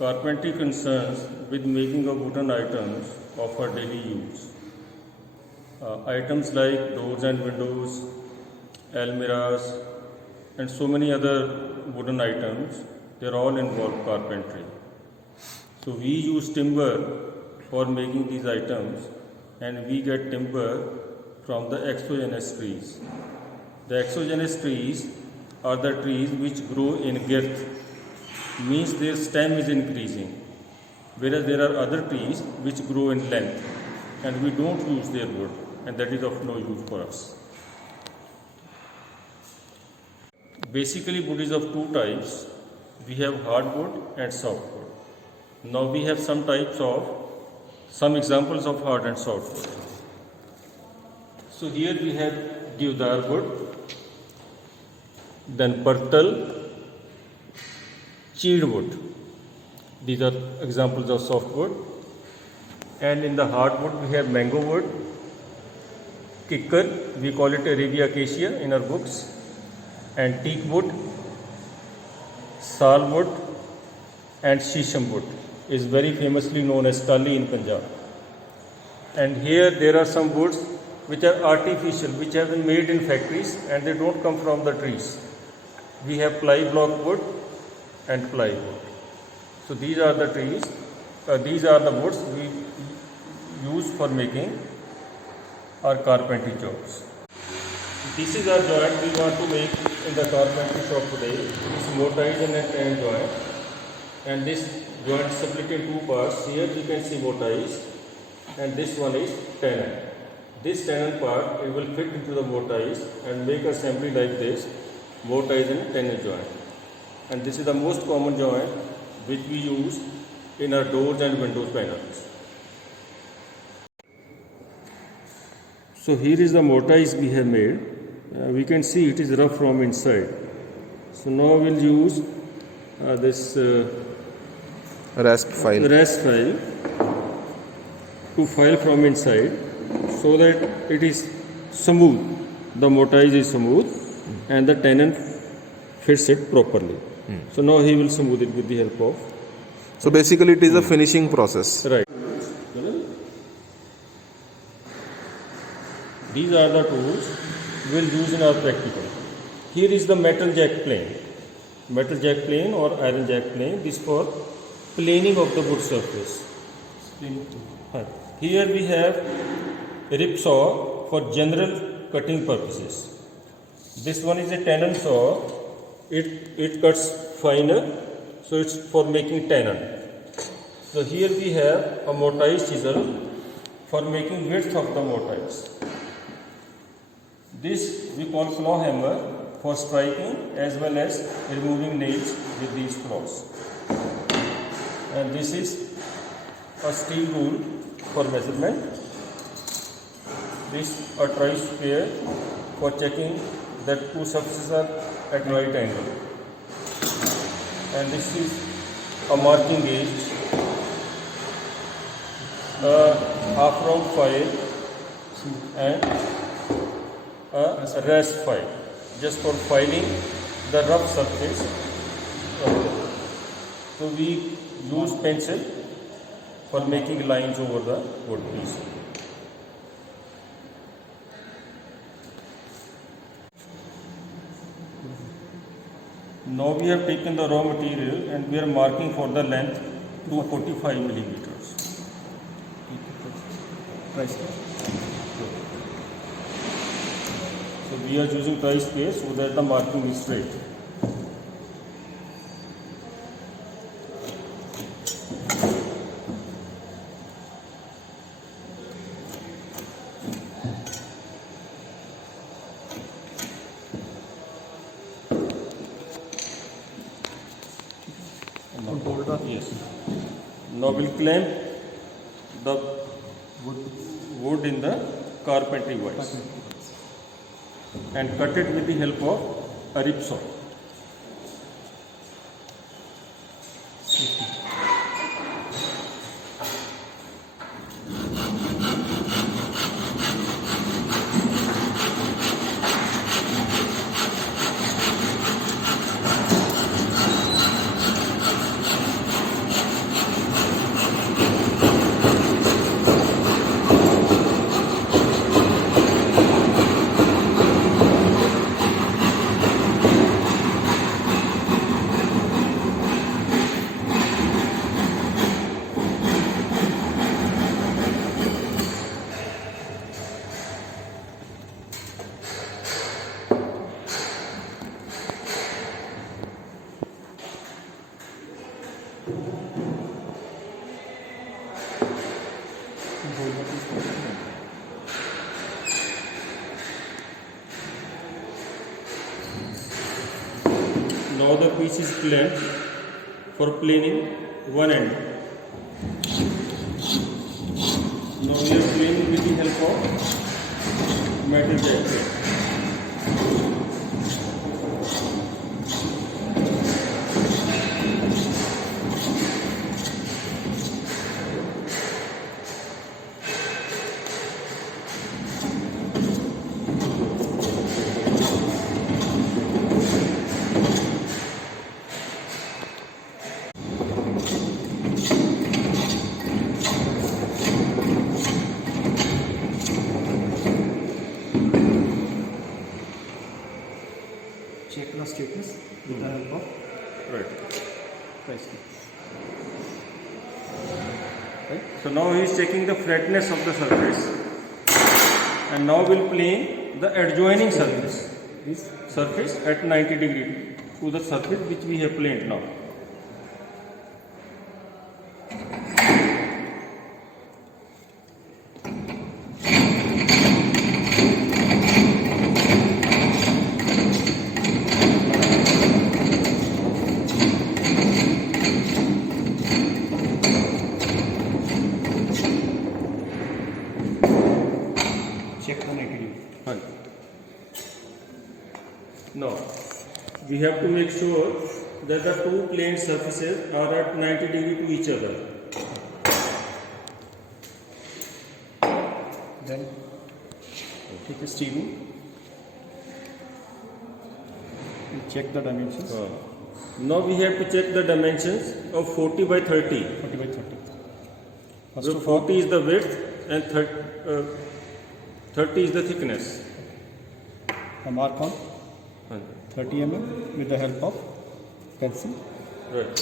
Carpentry concerns with making of wooden items of our daily use. Items like doors and windows, almirahs, and so many other wooden items, they all involve carpentry. So we use timber for making these items, and we get timber from the exogenous trees. The exogenous trees are the trees which grow in girth, means their stem is increasing, whereas there are other trees which grow in length, and we don't use their wood, and that is of no use for us. Basically, wood is of two types. We have hardwood and softwood. Now we have some examples of hard and softwood. So here we have deodar wood, then partal, cheed wood. These are examples of softwood. And in the hardwood we have mango wood, kikkar, we call it Arabia acacia in our books, and teak wood, sal wood, and shisham wood is very famously known as tali in Punjab. And here there are some woods which are artificial, which have been made in factories, and they don't come from the trees. We have ply block wood and plywood. So these are the trees, these are the woods we use for making our carpentry jobs. This is our joint we want to make in the carpentry shop today. This mortise and a tenon joint, and this joint split in two parts. Here you can see mortise, and this one is tenon. This tenon part, it will fit into the mortise and make assembly like this, mortise and tenon joint. And this is the most common joint which we use in our doors and windows panels. So here is the mortise we have made. We can see it is rough from inside. So now we'll use this rasp file to file from inside, so that it is smooth. The mortise is smooth and the tenon fits it properly. So now he will smooth it with the help of. So basically it is a finishing process. Right. These are the tools we will use in our practical. Here is the metal jack plane. Metal jack plane or iron jack plane. This for planing of the wood surface. Here we have rip saw for general cutting purposes. This one is a tenon saw. It cuts finer, so it's for making tenon. So here we have a mortise chisel for making width of the mortise. This we call claw hammer for striking as well as removing nails with these claws. And this is a steel rule for measurement. This a tri-square for checking that two surfaces are at right angle. And this is a marking gauge, a half round file, and a rasp file, just for filing the rough surface. So we use pencil for making lines over the wood piece. Now we have taken the raw material and we are marking for the length to 45 millimeters. So we are using tri-square so that the marking is straight. Yes. Now we'll clamp the wood in the carpentry vise and cut it with the help of a rip saw. Now the piece is planed for planing one end. Now we are planing with the help of metal jack. Check the status with the help of Right. pricing. Right. So now he is checking the flatness of the surface, and now we'll plane the adjoining This surface at 90 degree to the surface which we have planed now. check the 90 degree. Now we have to make sure that the two planed surfaces are at 90 degree to each other. Then take a steering and check the dimensions. Now we have to check the dimensions of 40 by 30. 40 by 30. First So of all, 40 is the width and 30 is the thickness. a mark on 30 mm with the help of pencil. Right.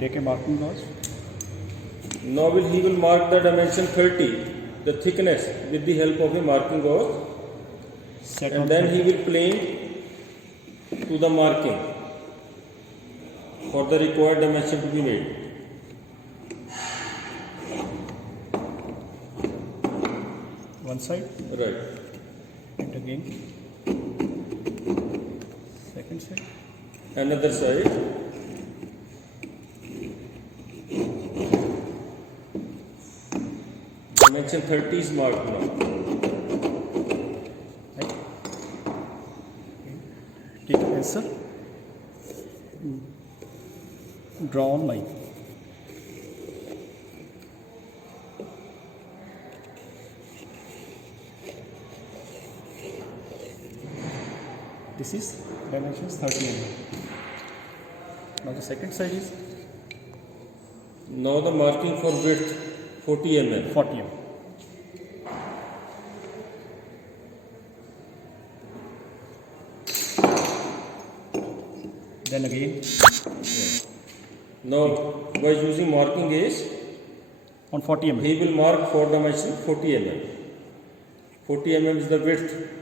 Take a marking gauge. Now he will mark the dimension 30, the thickness, with the help of a marking gauge, Set on and then 30. he will plane to the marking for the required dimension to be made. one side Right. and again second side. Another side. Dimension 30 is marked now. Right. Take a pencil. Draw on line. This is dimensions 30 mm. Now the second side is Now the marking for width 40 mm. 40 mm. Then again Now by using marking gauge, on 40 mm. he will mark for dimension 40 mm. 40 mm is the width.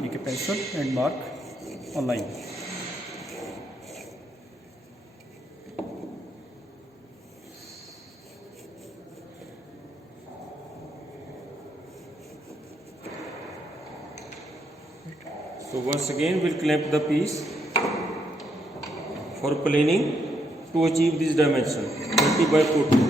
Take a pencil and mark a line. So once again we'll clamp the piece for planing to achieve this dimension 30 by 40.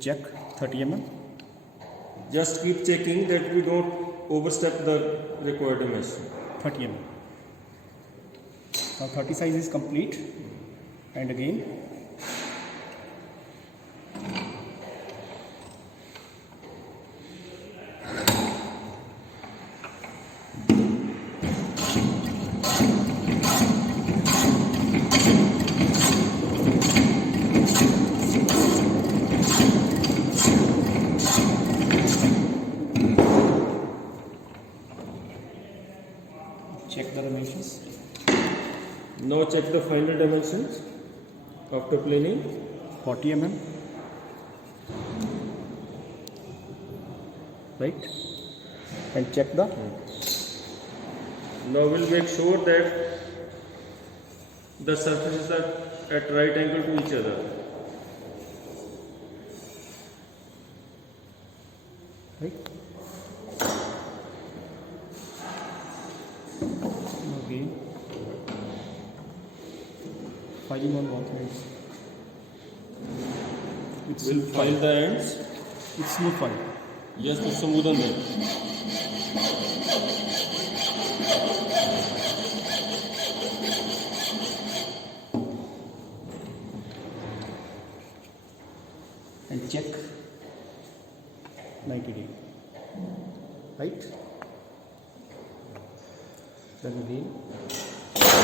Check 30 mm. Just keep checking that we don't overstep the required dimension. 30 mm. Now 30 size is complete, and again check the dimensions. Now check the final dimensions after planing. 40 mm. Right? And check the Now we'll make sure that the surfaces are at right angle to each other. right. Again, filing on both sides. It's We'll file the ends it's smooth file. just to smoothen them. And check 90 right? Then again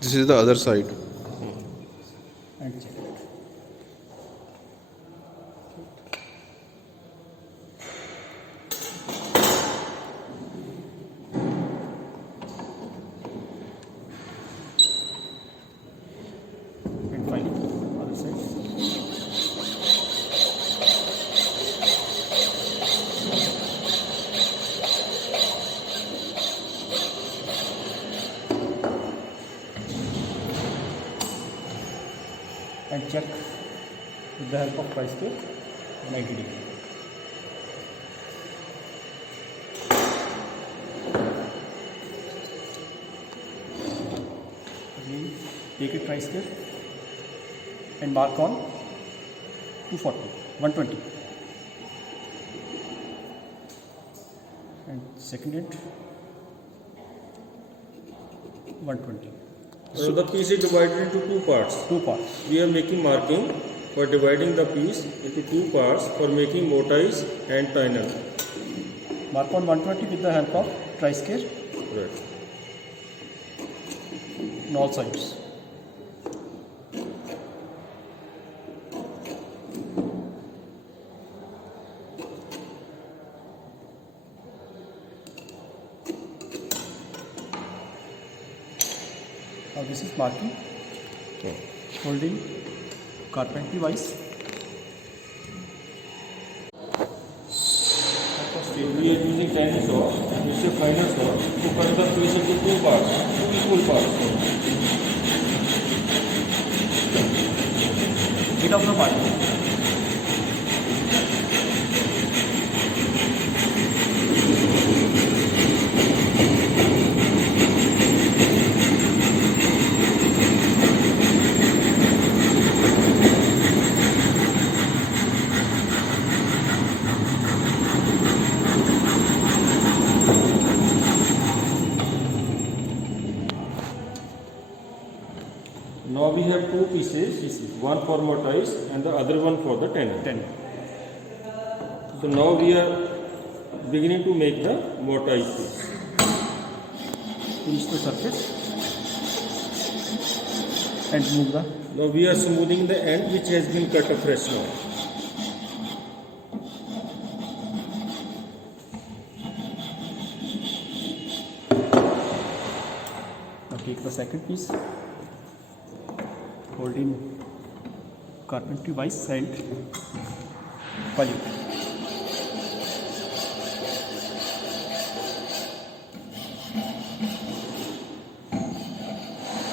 This is the other side. and check it. And filing other side. And check with the help of price scale 90 degree. Again, take it price scale and mark on 240, 120. And second it 120. So the piece is divided into two parts. Two parts. We are making marking for dividing the piece into two parts for making mortise and tiner. Mark on 120 with the help of tri-scale Right. on all sides. Now this is marking, holding carpentry wise. We are using tiny saw, it's a finer saw, to cut the piece into two parts, two equal parts. Get off the part. Now we have two pieces, one for mortise and the other one for the tiner. 10. So now we are beginning to make the mortise piece. Finish the surface and move the Now we are smoothing the end which has been cut afresh now. Now take the second piece, hold in carpentry wise and file it.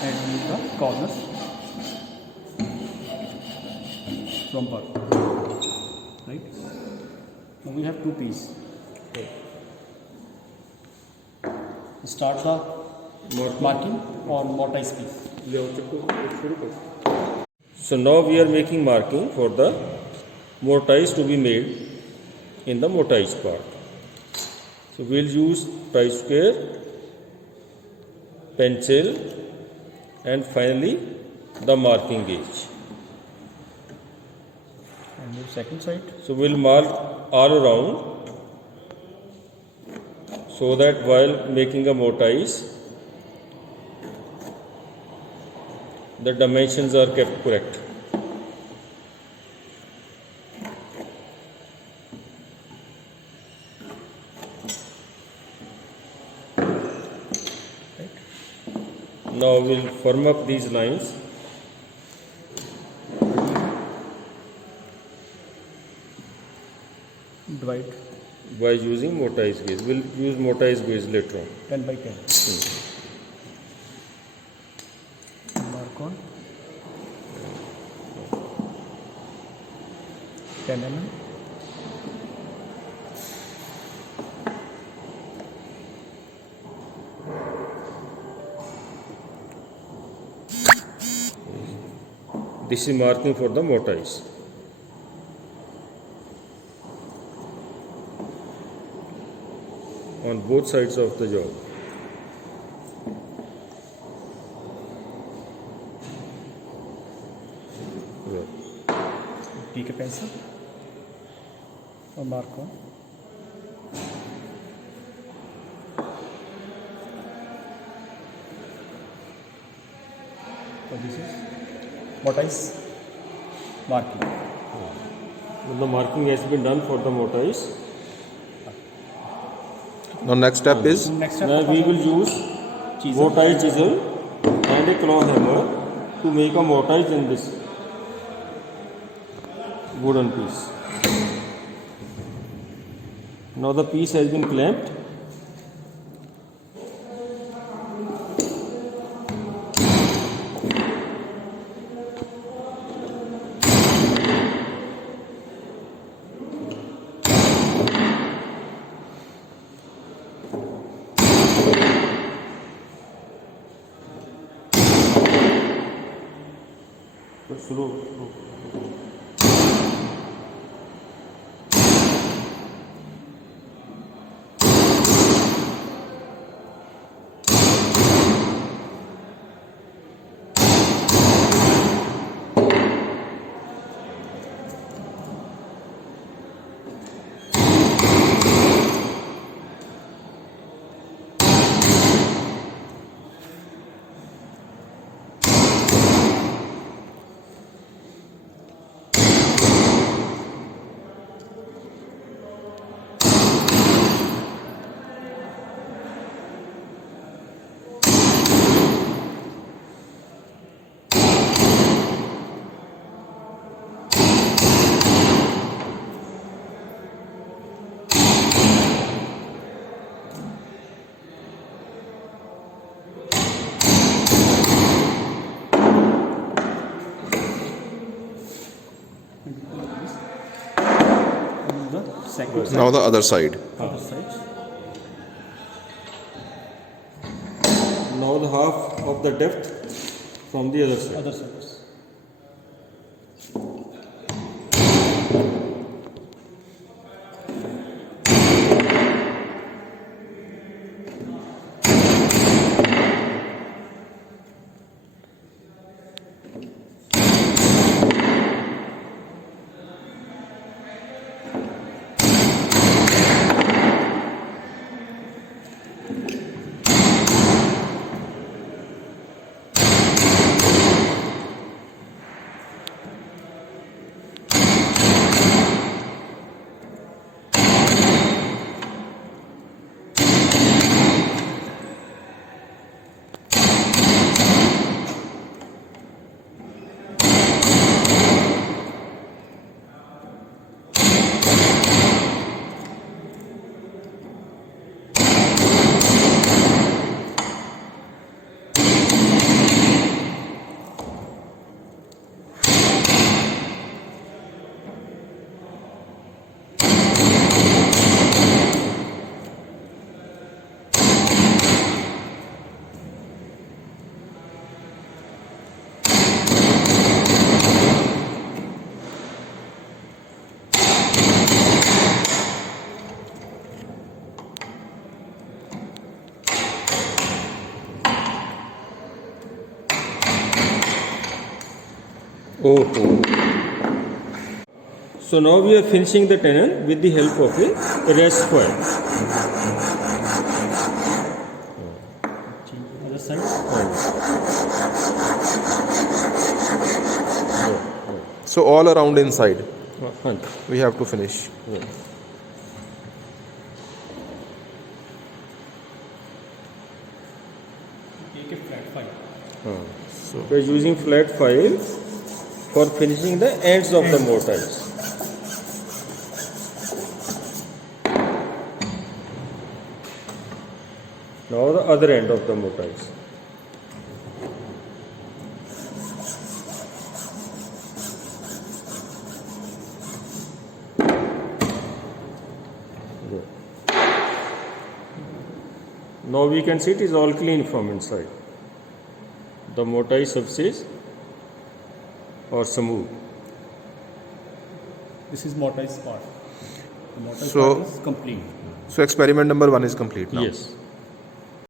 And move the corners from part. Right? Now we have two pieces. Start the marking on mortise piece. So now we are making marking for the mortise to be made in the mortise part. So we will use tri-square, pencil and finally the marking gauge. And move second side. So we will mark all around so that while making a mortise, the dimensions are kept correct. Now we'll firm up these lines. Divide By using mortise gauge. We'll use mortise gauge later on. 10 by 10. Mark on 10 mm. This is marking for the mortise. On both sides of the job. Good. Take a pencil or mark on. So this is mortise marking. The marking has been done for the mortise. Now next step is Next step, Now we will use chisel. mortise chisel and a claw hammer to make a mortise in this wooden piece. Now the piece has been clamped. Slow. And the second side. now the other side. Other side. Now the half of the depth from the other side. Other sides. Oh. So now we are finishing the tenon with the help of a rest coil. So all around inside हाँ जी we have to finish. Take a flat file. So we are using flat file for finishing the ends of the mortise. Now the other end of the mortise. Good. Now we can see it is all clean from inside. The mortise surface or smooth. This is mortise part. The mortise So- part is complete. so experiment number 1 is complete now. Yes.